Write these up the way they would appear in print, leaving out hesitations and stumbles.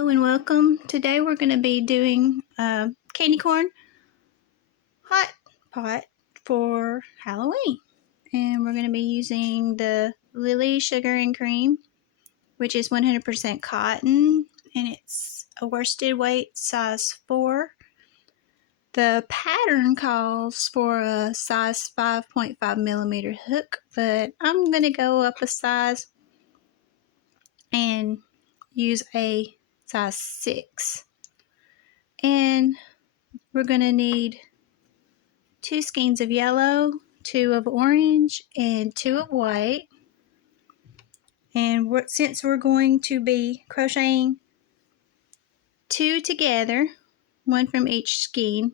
Hello and welcome. Today we're going to be doing candy corn hot pot for Halloween. And we're going to be using the Lily Sugar and Cream, which is 100% cotton, and it's a worsted weight size 4. The pattern calls for a size 5.5 millimeter hook, but I'm going to go up a size and use a size 6. And we're going to need 2 skeins of yellow, 2 of orange, and 2 of white. And since we're going to be crocheting 2 together, 1 from each skein,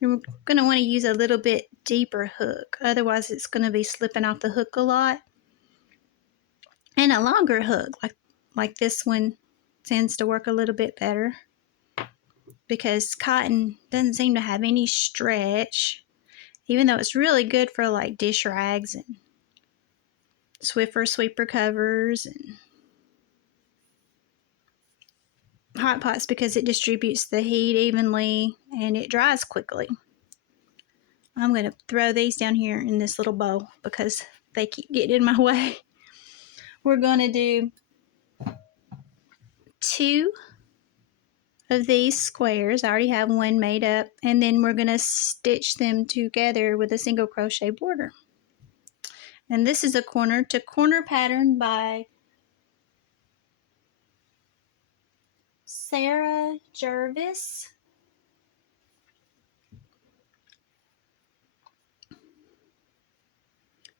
we're going to want to use a little bit deeper hook. Otherwise, it's going to be slipping off the hook a lot. And a longer hook, like this one, tends to work a little bit better because cotton doesn't seem to have any stretch, even though it's really good for like dish rags and Swiffer sweeper covers and hot pots because it distributes the heat evenly and it dries quickly. I'm going to throw these down here in this little bowl because they keep getting in my way. We're going to do 2 of these squares. I already have one made up, and then we're going to stitch them together with a single crochet border. And this is a corner to corner pattern by Sarah Jervis.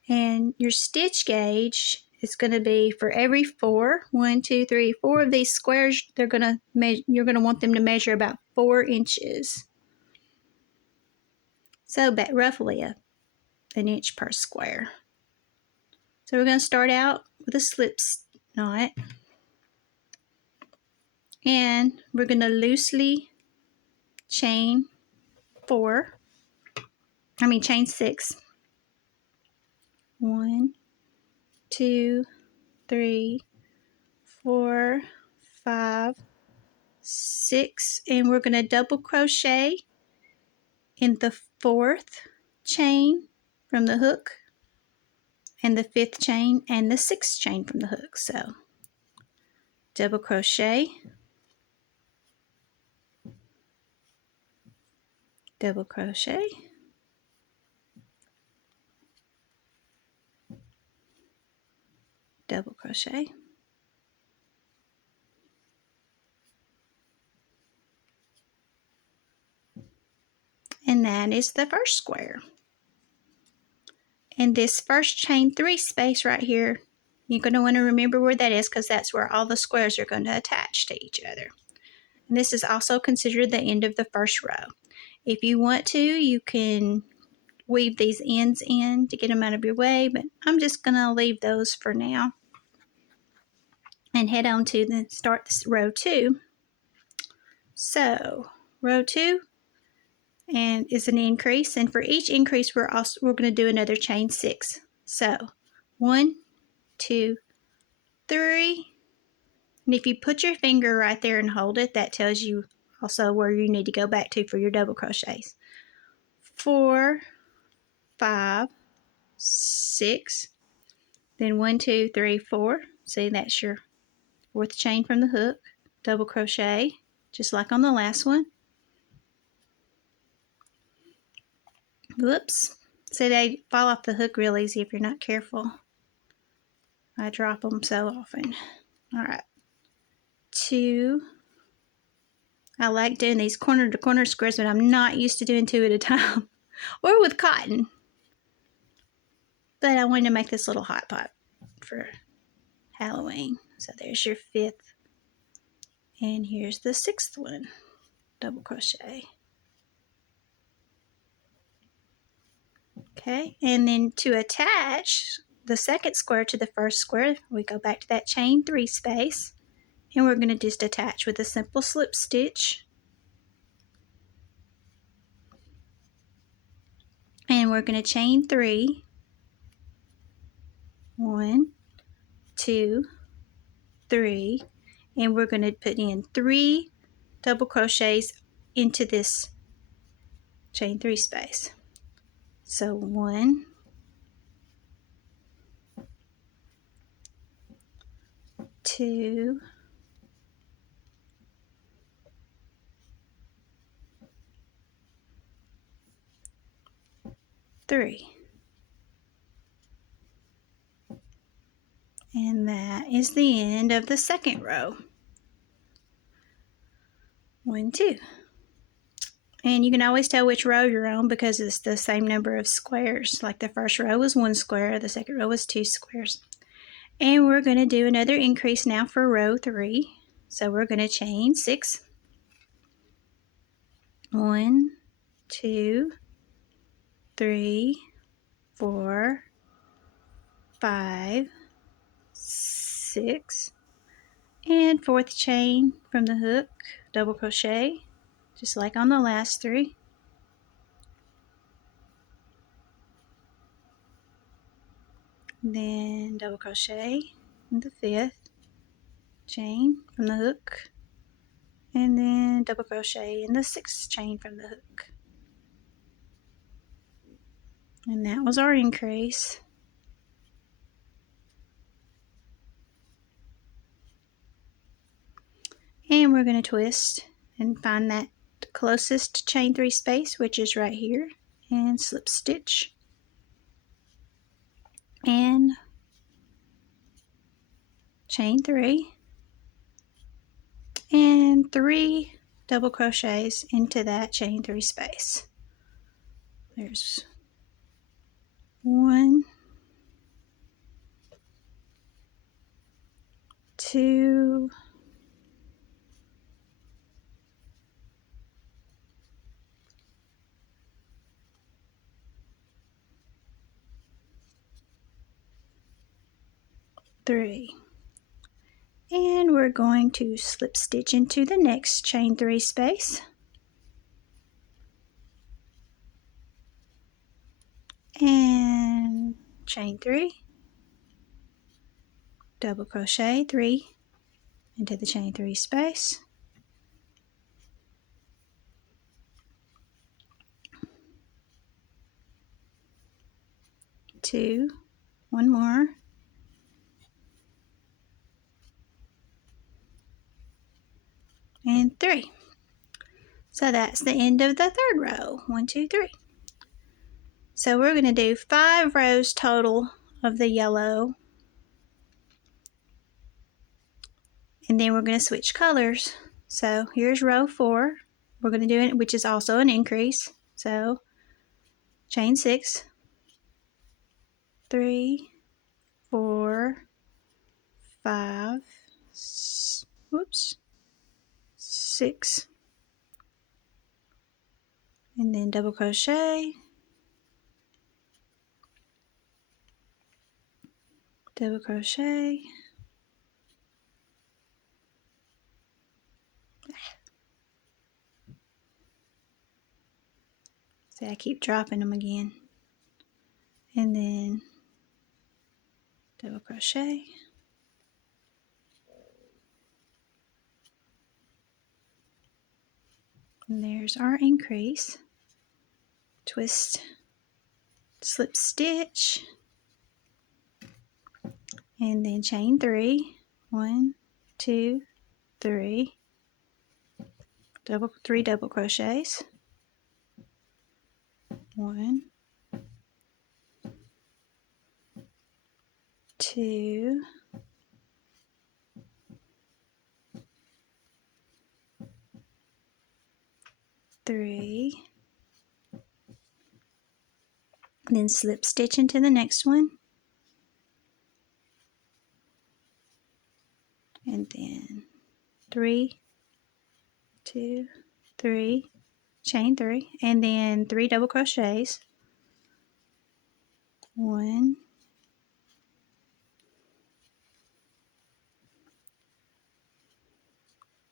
And your stitch gauge is going to be for every 4, 1, 2, 3, 4 of these squares. You're going to want them to measure about 4 inches. So about roughly an inch per square. So we're going to start out with a slip knot, and we're going to loosely chain 6. 1, 2, 3, 4, 5, 6, and we're going to double crochet in the 4th chain from the hook and the 5th chain and the 6th chain from the hook. So double crochet, double crochet, double crochet, and that is the first square. And this first chain 3 space right here, you're going to want to remember where that is because that's where all the squares are going to attach to each other. And this is also considered the end of the first row. If you want to, you can weave these ends in to get them out of your way, but I'm just going to leave those for now and head on to start this row 2. So row 2 and is an increase, and for each increase we're going to do another chain 6. So 1, 2, 3, and if you put your finger right there and hold it, that tells you also where you need to go back to for your double crochets. 4, 5, 6, then 1, 2, 3, 4. See, that's your 4th chain from the hook. Double crochet, just like on the last one. Whoops. See, they fall off the hook real easy if you're not careful. I drop them so often. All right. 2. I like doing these corner to corner squares, but I'm not used to doing 2 at a time or with cotton. But I wanted to make this little hot pot for Halloween. So there's your 5th. And here's the 6th one. Double crochet. Okay, and then to attach the second square to the first square, we go back to that chain 3 space, and we're going to just attach with a simple slip stitch. And we're going to chain 3. 1, 2, 3, and we're going to put in 3 double crochets into this chain 3 space. So 1, 2, 3. And that is the end of the second row. 1, 2. And you can always tell which row you're on because it's the same number of squares. Like the first row was 1 square, the second row was 2 squares. And we're going to do another increase now for row 3. So we're going to chain 6. 1, 2, 3, 4, 5, 6, and 4th chain from the hook, double crochet, just like on the last 3. Then double crochet in the 5th chain from the hook, and then double crochet in the 6th chain from the hook. And that was our increase. And we're going to twist and find that closest chain 3 space, which is right here, and slip stitch and chain 3 and 3 double crochets into that chain 3 space. There's 1, 2, 3. And we're going to slip stitch into the next chain 3 space. And chain 3, double crochet 3 into the chain 3 space. 2, 1 more, and 3. So that's the end of the third row. 1, 2, 3. So we're going to do 5 rows total of the yellow, and then we're going to switch colors. So here's row 4. We're going to do it, which is also an increase. So chain 6, 3, 4, 5, 6, and then double crochet, double crochet, see, I keep dropping them again, and then double crochet, and there's our increase. Twist, slip stitch, and then chain 3, 1, 2, 3, 3 double crochets, 1, 2, 3, and then slip stitch into the next one, and then 3, 2, 3, chain 3, and then 3 double crochets, 1,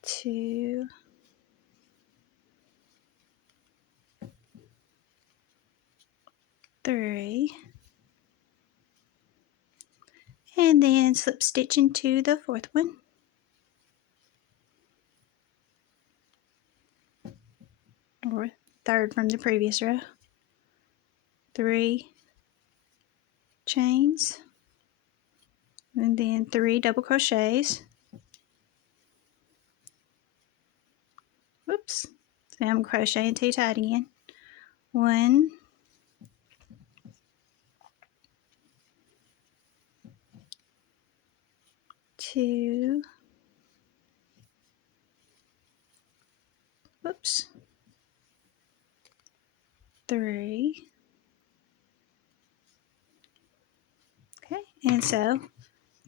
2, 3, and then slip stitch into the 4th one, or third from the previous row. 3 chains, and then 3 double crochets. Whoops. So I'm crocheting 2 tight again. 1, 2, whoops, 3. Okay, and so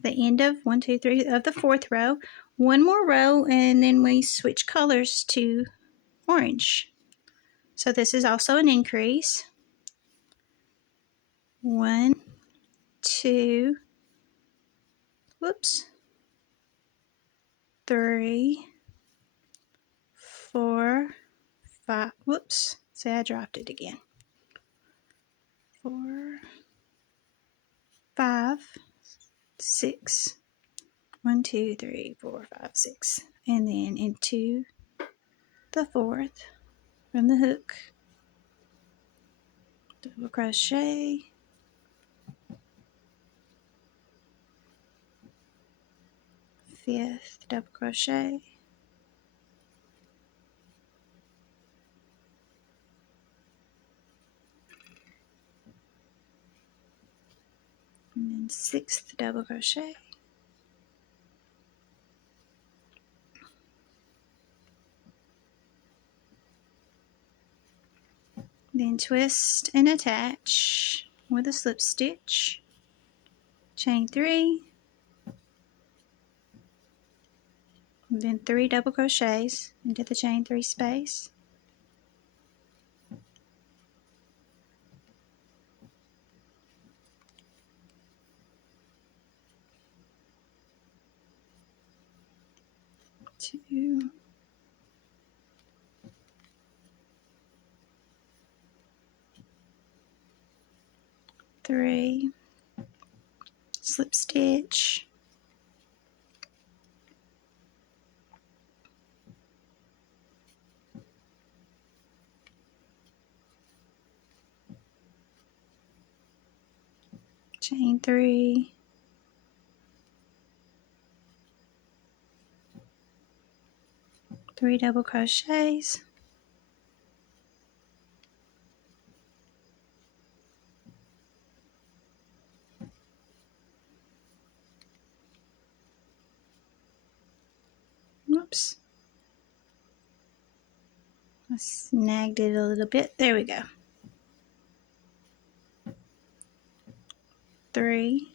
the end of 1, 2, 3 of the 4th row, one more row, and then we switch colors to orange. So this is also an increase. 1, 2, whoops, 3, 4, 5, whoops, see I dropped it again. 4, 5, 6, 1, 2, 3, 4, 5, 6, and then into the 4th from the hook, double crochet, 5th double crochet, and then 6th double crochet, then twist and attach with a slip stitch, chain 3, and then 3 double crochets into the chain 3 space, two, 3, slip stitch, chain 3, 3 double crochets, whoops, I snagged it a little bit, there we go, 3,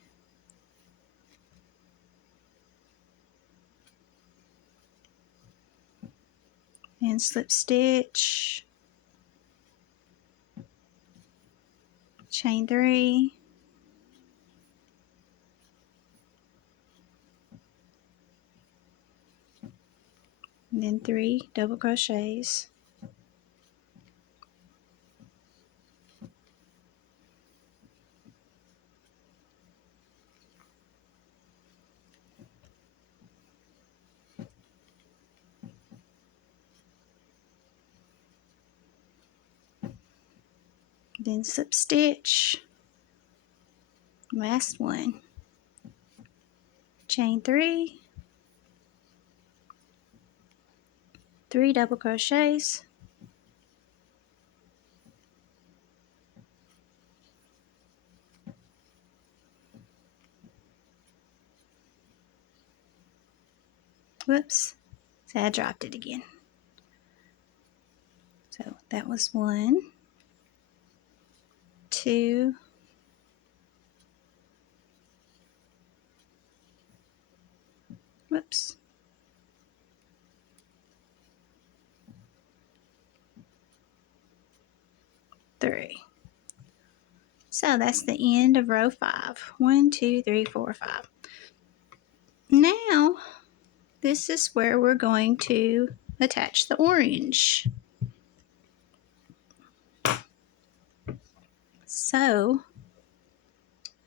and slip stitch, chain 3, and then 3 double crochets, then slip stitch, last one, chain 3, 3 double crochets, whoops, so I dropped it again. So that was 1, 2, 3. So that's the end of row 5. 1, 2, 3, 4, 5. Now, this is where we're going to attach the orange. So,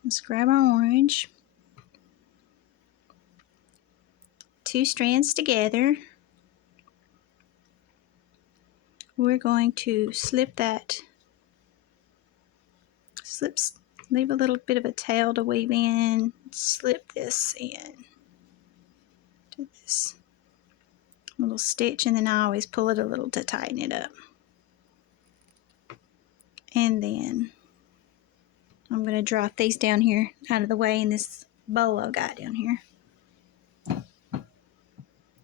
let's grab our orange, 2 strands together, we're going to leave a little bit of a tail to weave in, slip this in to this little stitch, and then I always pull it a little to tighten it up. And then I'm going to drop these down here out of the way in this bowl I got down here.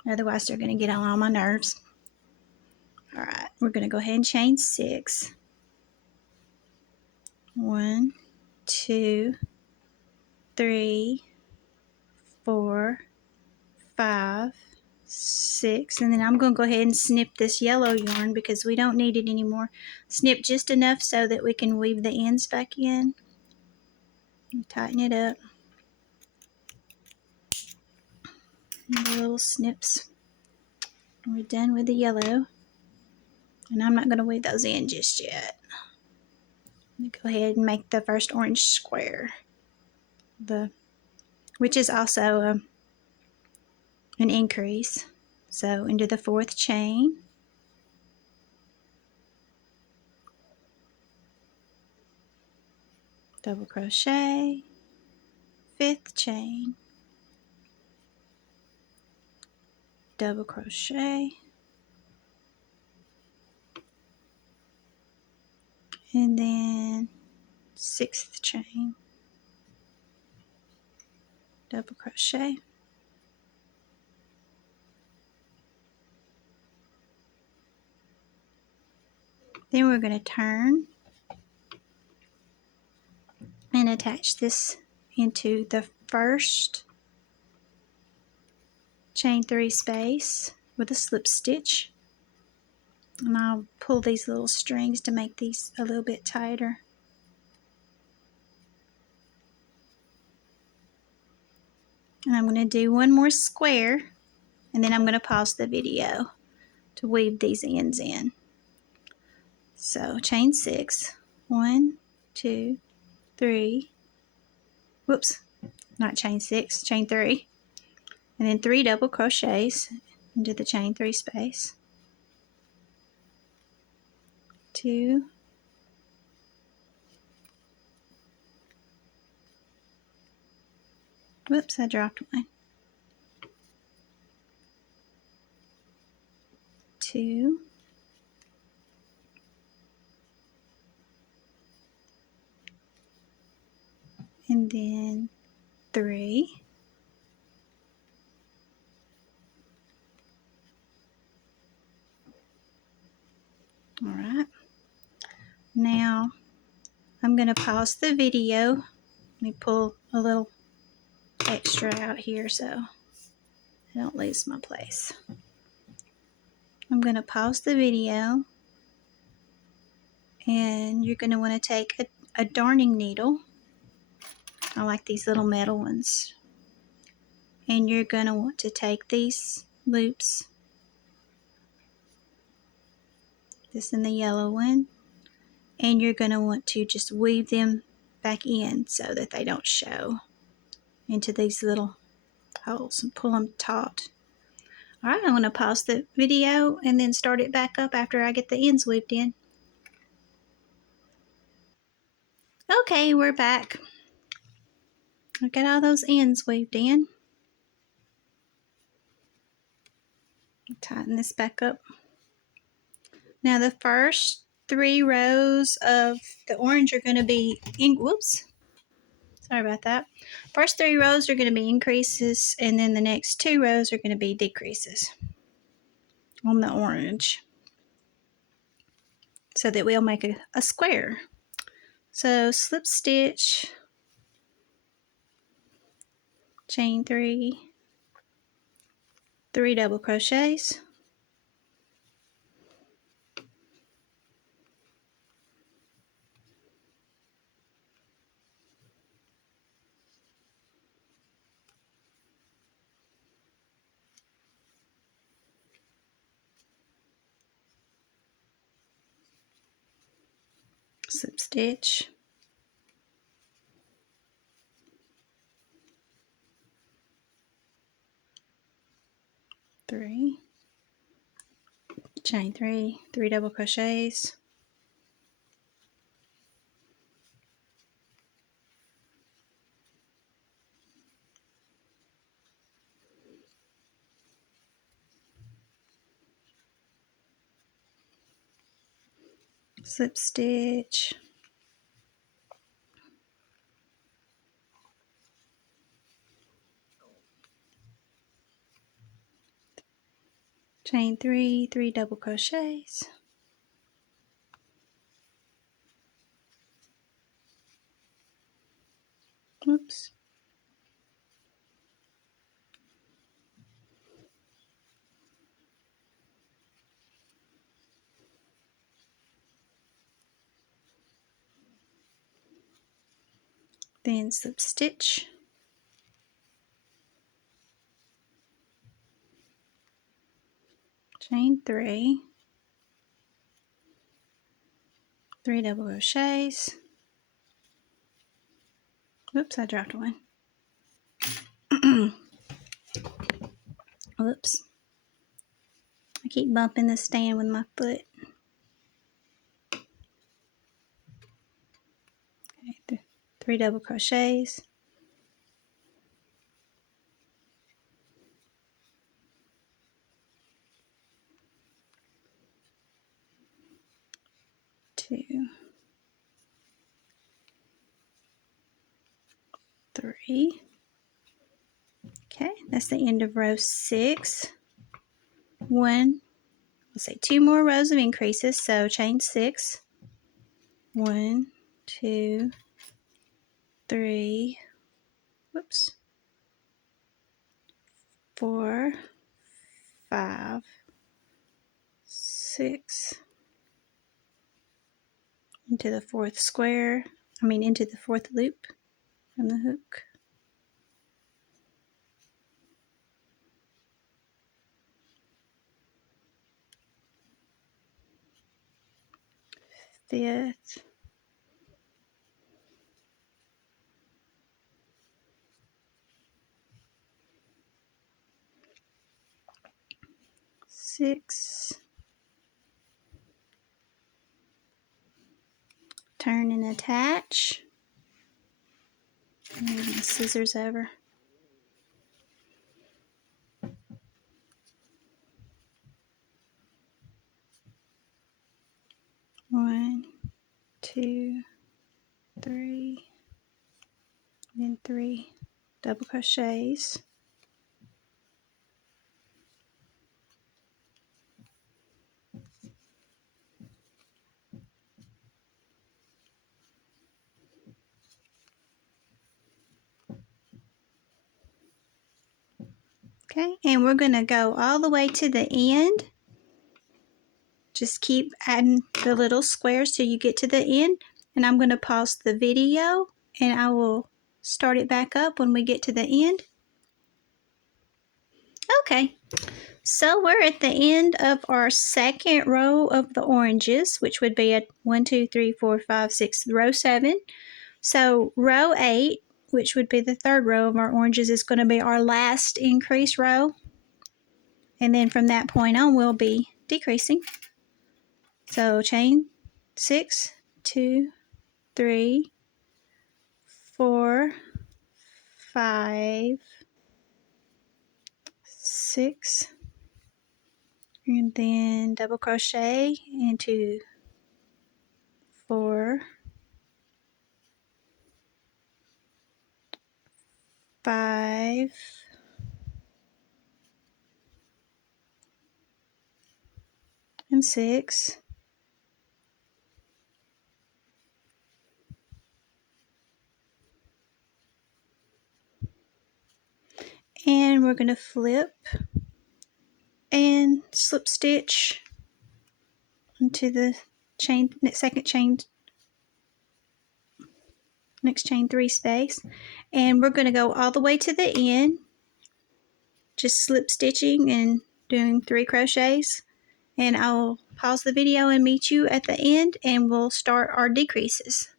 Otherwise they're going to get on all my nerves. Alright, we're going to go ahead and chain 6. 1, 2, 3, 4, 5, 6, and then I'm going to go ahead and snip this yellow yarn because we don't need it anymore. Snip just enough so that we can weave the ends back in. Tighten it up. And the little snips. We're done with the yellow. And I'm not going to weave those in just yet. I'm going to go ahead and make the first orange square. Which is also an increase. So into the 4th chain. Double crochet. 5th chain. Double crochet. And then 6th chain. Double crochet. Then we're going to turn and attach this into the first chain 3 space with a slip stitch. And I'll pull these little strings to make these a little bit tighter. And I'm going to do one more square, and then I'm going to pause the video to weave these ends in. So chain 6, 1, 2, 3, whoops, not chain 6, chain 3, and then 3 double crochets into the chain 3 space, 2, whoops, I dropped one, 2, and then 3, all right. Now I'm going to pause the video. Let me pull a little extra out here so I don't lose my place. I'm going to pause the video, and you're going to want to take a darning needle. I like these little metal ones. And you're going to want to take these loops, this and the yellow one, and you're going to want to just weave them back in so that they don't show into these little holes, and pull them taut. Alright, I'm going to pause the video and then start it back up after I get the ends weaved in. Okay, we're back. I got all those ends weaved in. Tighten this back up. Now the first 3 rows of the orange are going to be whoops. Sorry about that. First 3 rows are going to be increases, and then the next 2 rows are going to be decreases on the orange, so that we'll make a square. So slip stitch, chain 3, 3 double crochets, slip stitch, three, chain 3, 3 double crochets, slip stitch, chain 3, 3 double crochets, oops, then slip stitch, chain 3, 3 double crochets, oops, I dropped one, whoops, I keep bumping the stand with my foot, okay, 3 double crochets, 2, 3, okay, that's the end of row 6, 1, let's say 2 more rows of increases, so chain 6, 1, 2, 3, whoops, 4, 5, 6, into the 4th square, into the 4th loop from the hook. Fifth, sixth, turn and attach. Move my scissors over. One, 2, 3, and 3 double crochets. Okay, and we're going to go all the way to the end. Just keep adding the little squares till you get to the end, and I'm going to pause the video and I will start it back up when we get to the end. Okay, so we're at the end of our second row of the oranges, which would be at 1, 2, 3, 4, 5, 6, row 7. So row 8, which would be the third row of our oranges, is going to be our last increase row. And then from that point on, we'll be decreasing. So chain 6, 2, 3, 4, 5, 6, and then double crochet into 4, 5, and 6, and we're going to flip and slip stitch into the chain, second chain, next chain 3 space, and we're going to go all the way to the end, just slip stitching and doing 3 crochets, and I'll pause the video and meet you at the end, and we'll start our decreases.